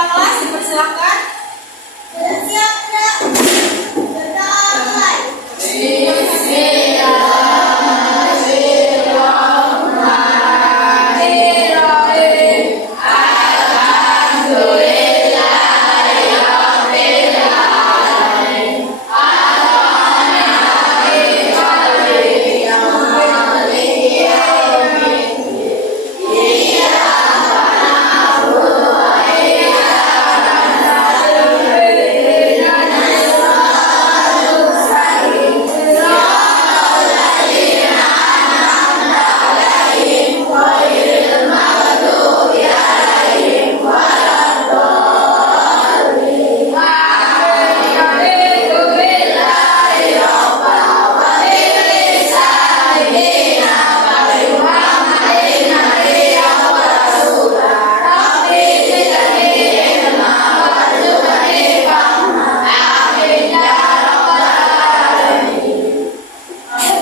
ketua kelas dipersilakan. Bersiap, Kak. Berdamai.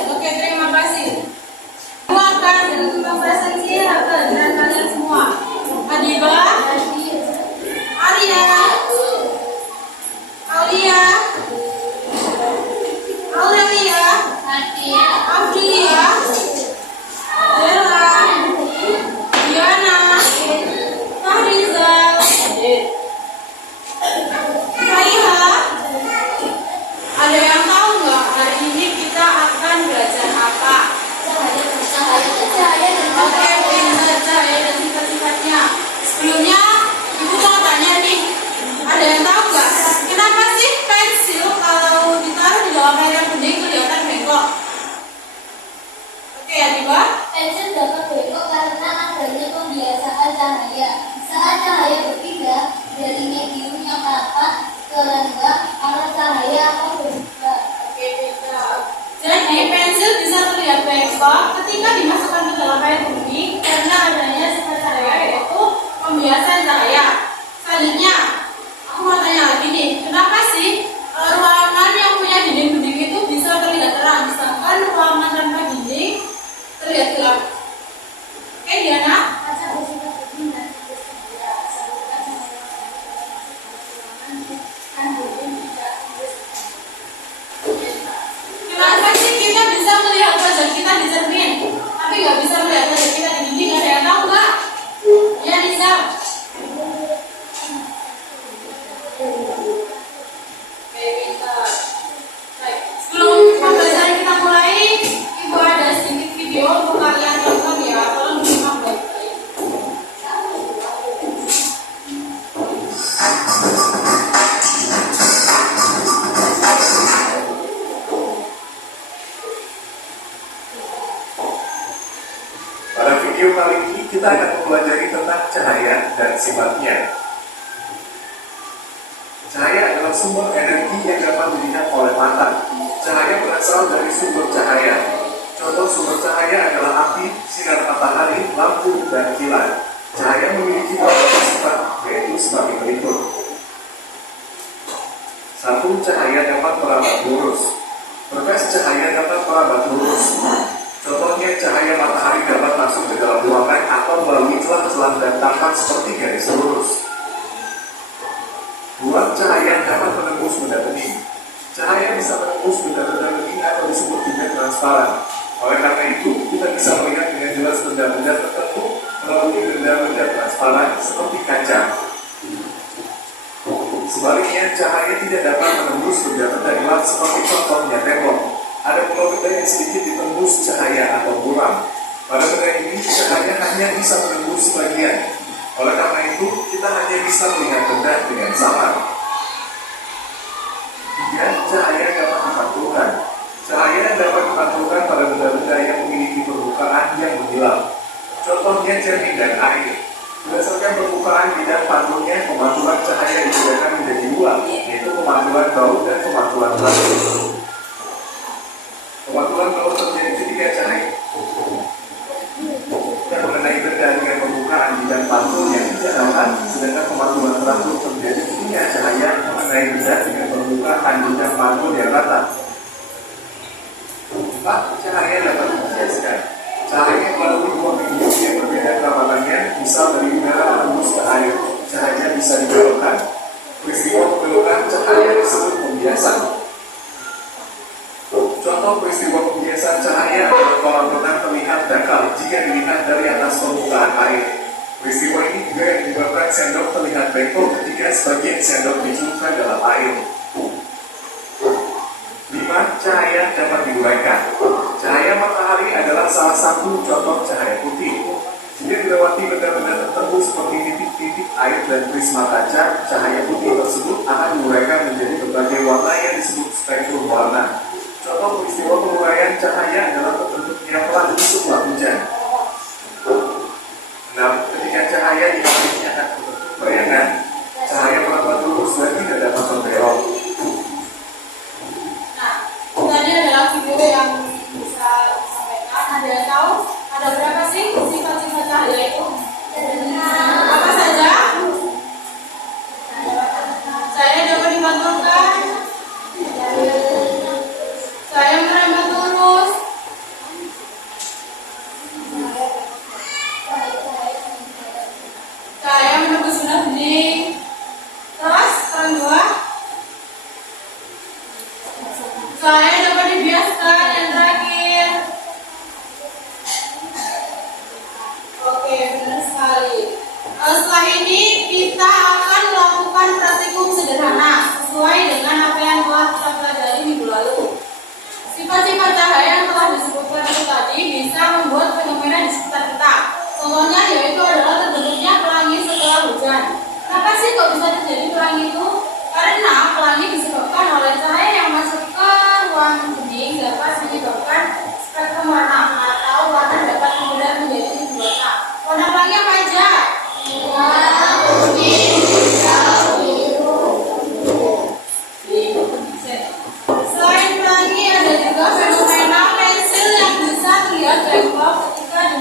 Oke, terima kasih. Aku akan mempresentasikan dengan kalian semua. Adiba, Arya, Aulia, Aurelia, Afdia, Bella, Diana, Fahrizal, Faiha. Ada yang tahu nggak hari ini kita akan belajar apa? Oke, pintar, cahaya dan sifat-sifatnya. Sebelumnya, Ibu mau tanya nih, ada yang tahu nggak? Kenapa sih pensil kalau ditaruh di dalam air yang bening kelihatan bengkok? Oke, Adiba. Pensil dapat bengkok karena adanya pembiasaan cahaya. Saat cahaya berpindah dari medium yang rapat ke renggang, arah cahaya akan berubah. Oke, pintar. Jadi, pensil bisa terlihat bengkok ketika dimasukkan ke dalam air bening karena adanya sifat cahaya yaitu pembiasaan cahaya. Selanjutnya, aku mau tanya lagi nih, kenapa sih ruangan yang punya dinding bening itu bisa terlihat terang, sedangkan ruangan tanpa dinding terlihat gelap? Oke, Diana. Kaca bersifat berpindah terus bergerak, serupa cahaya kan dinding tidak terus. Kenapa sih kita bisa melihat wajah kita di cermin, tapi nggak bisa melihat wajah kita di dinding? Ada yang tahu nggak? Ya, Nisa. Oke, pintar. Baik, sebelum pembelajaran kita mulai, Ibu ada sedikit video untuk kalian tonton ya. Tolong disimak baik-baik. Pada video kali ini kita akan mempelajari tentang cahaya dan sifatnya. Cahaya adalah sumber energi yang dapat dilihat oleh mata. Cahaya berasal dari sumber cahaya. Contoh sumber cahaya adalah api, sinar matahari, lampu, dan kilat. Cahaya memiliki beberapa sifat, yaitu sebagai berikut. 1. Cahaya dapat merambat lurus. Berkas cahaya dapat merambat lurus. Contohnya, cahaya matahari dapat masuk ke dalam ruangan atau melalui celah-celah dan tampak seperti garis lurus. 2. Cahaya dapat menembus benda bening. Cahaya bisa menembus benda-benda bening atau disebut juga transparan. Oleh karena itu, kita bisa melihat dengan jelas benda-benda tertentu melalui benda-benda transparan seperti kaca. Sebaliknya, cahaya tidak dapat menembus benda-benda gelap seperti contohnya tembok. Ada pula benda yang sedikit ditembus cahaya atau buram. Pada benda ini, cahaya hanya bisa menembus sebagian. Oleh karena itu, kita hanya bisa melihat benda dengan samar. 3. Cahaya dapat dipantulkan. Cahaya dapat dipantulkan pada benda-benda yang memiliki permukaan yang menghilang. Contohnya cermin dan air. Berdasarkan permukaan bidang pantulnya, pemantulan cahaya dibedakan menjadi dua, yaitu pemantulan baut dan pemantulan lalu. Pemantulan baut terjadi ketika cahaya yang mengenai benda dengan permukaan bidang pantul yang tidak dapat, sedangkan pemantulan teratur terjadi ketika cahaya mengenai benda dengan permukaan bidang pantul yang rata. 4. Cahaya dapat dibiaskan. Cahaya melalui dua medium yang berbeda kerapatannya, misal dari udara menembus ke air. Cahaya bisa dibelokkan. Peristiwa pembelokan cahaya disebut pembiasan. Contoh peristiwa pembiasan cahaya adalah kolam renang terlihat dangkal jika dilihat dari atas permukaan air. Peristiwa ini juga yang menyebabkan sendok terlihat bengkok ketika sebagian sendok dicelupkan dalam air. 5. Cahaya dapat diuraikan. Cahaya matahari adalah salah satu contoh cahaya putih. Jika dilewati benda-benda tertentu seperti titik-titik air dan prisma kaca, cahaya putih tersebut akan diuraikan menjadi berbagai warna yang disebut spektrum warna. Contoh peristiwa penguraian cahaya adalah terbentuknya pelan setelah hujan. 6. Ketika cahaya dialami akan terbentuk bayangan, cahaya merapat lurus dan tidak dapat berbelok. Nah, tadi adalah video yang bisa disampaikan. Ada yang tahu ada berapa sih sifat-sifat cahaya itu? Apa saja? Saya dapat dipantulkan. Saya merembet lurus. Saya menembus benda bening. Terus, yang kedua, saya dapat dibiaskan. Yang terakhir, oke, benar sekali. Setelah ini kita akan melakukan praktikum sederhana sesuai dengan apa yang telah kita pelajari minggu lalu. Sifat-sifat cahaya yang telah disebutkan itu tadi bisa membuat fenomena di sekitar kita. Contohnya yaitu adalah terbentuknya pelangi setelah hujan. Kenapa sih kok bisa terjadi pelangi itu? Karena pelangi disebabkan oleh cahaya yang masuk ke ruang bening dapat menyebabkan spektrum warna atau warna dapat kemudian menjadi dua warna. Warna pelangi apa aja? Kuning, hijau, biru. Selain pelangi ada juga fenomena pensil yang bisa terlihat bengkok ketika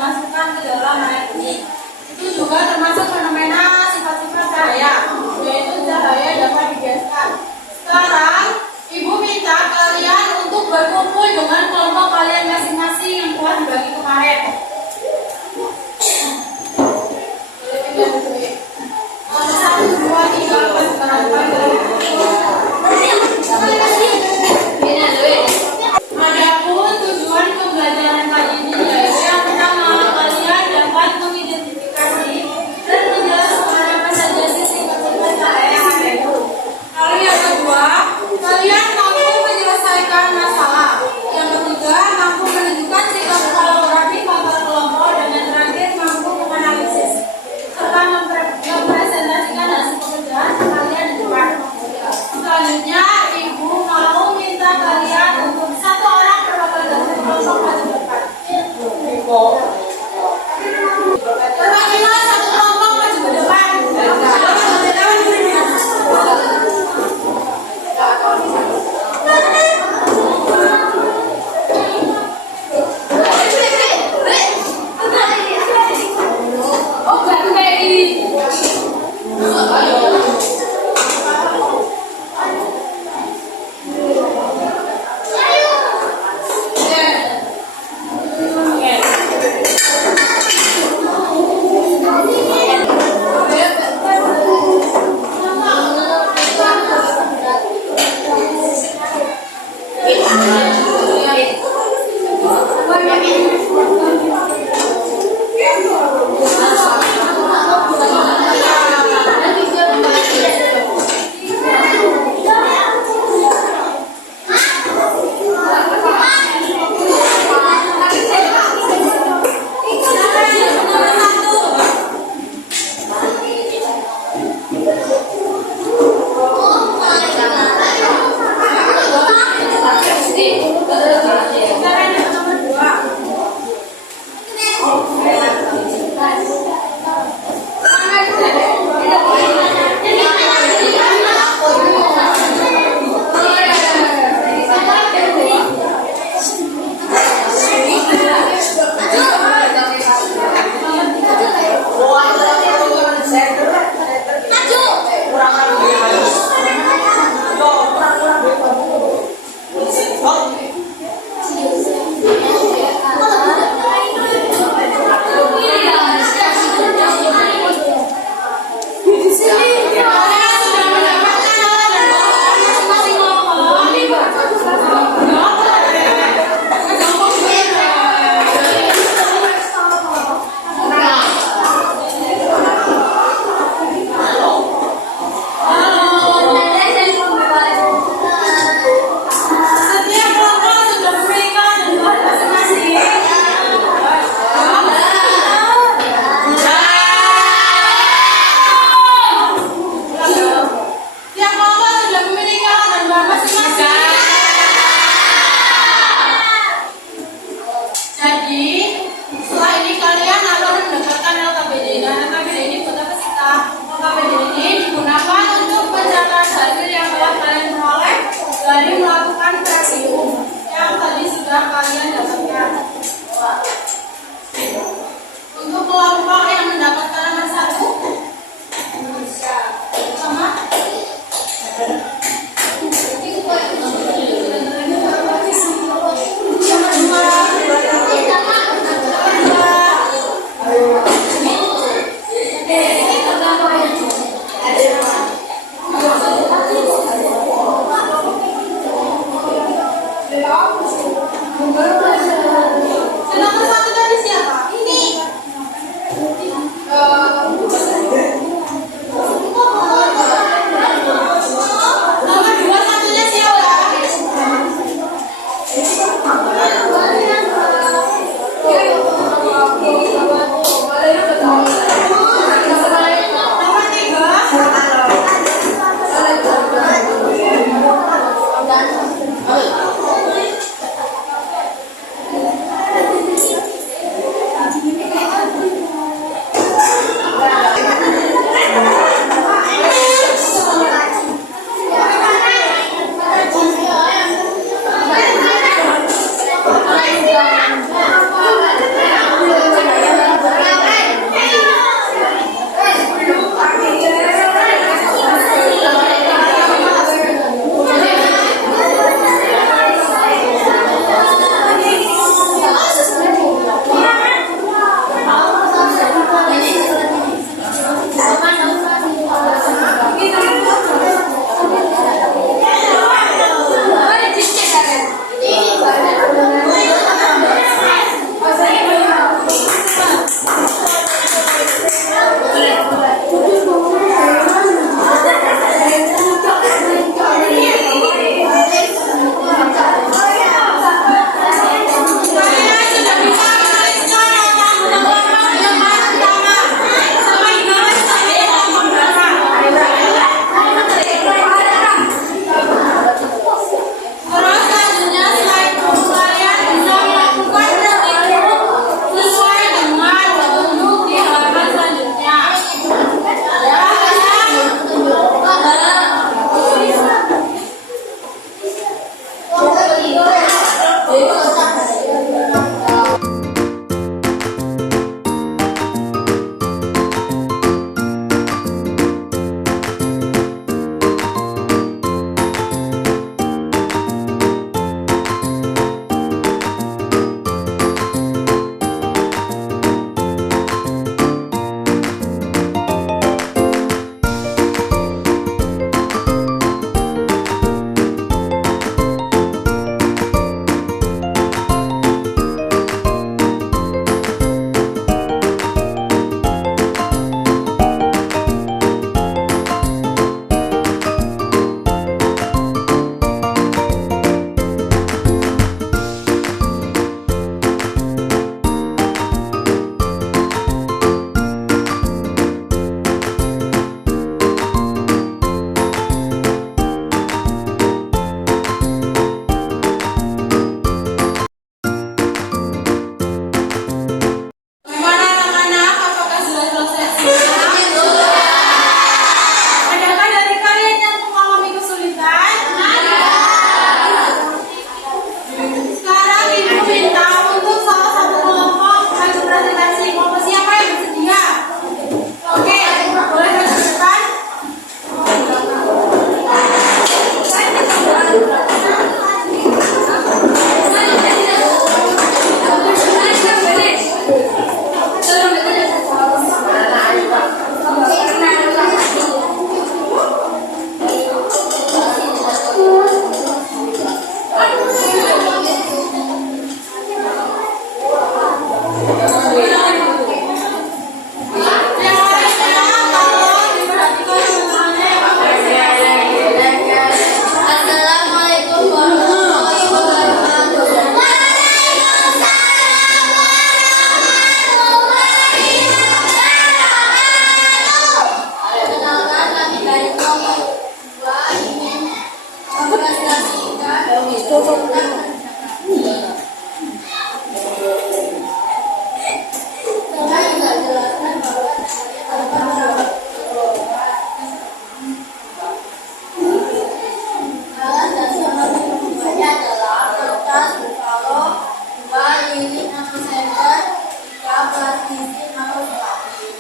listrik atau selapis.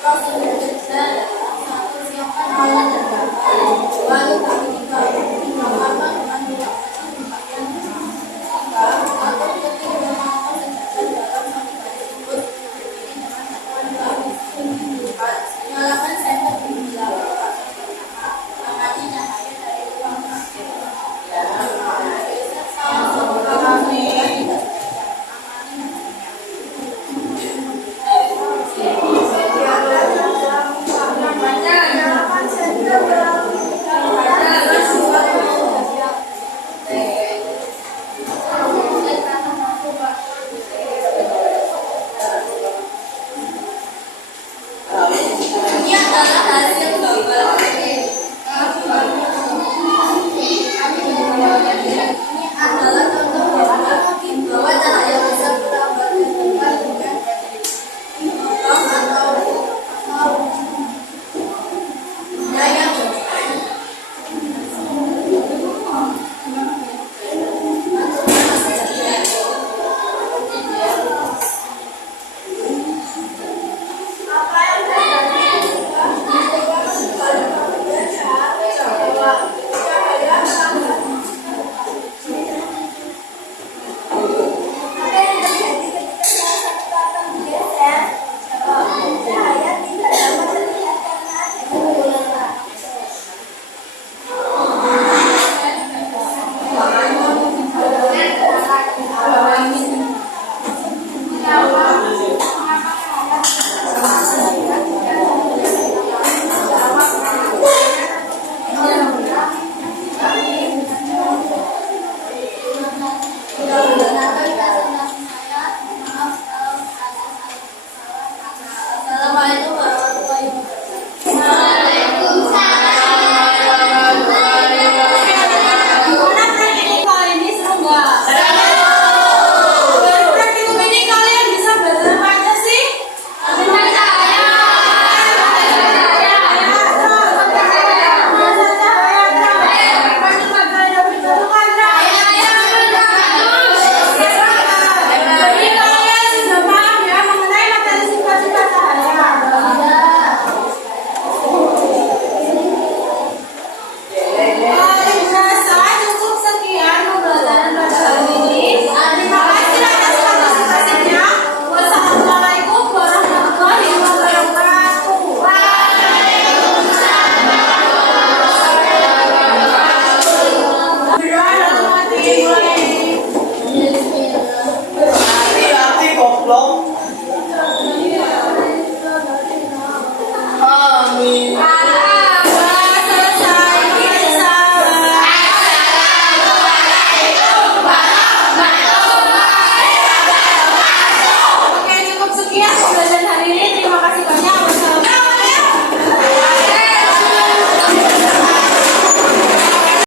Prosedur kerja adalah satu, siapkan alat dan bahan. Dua,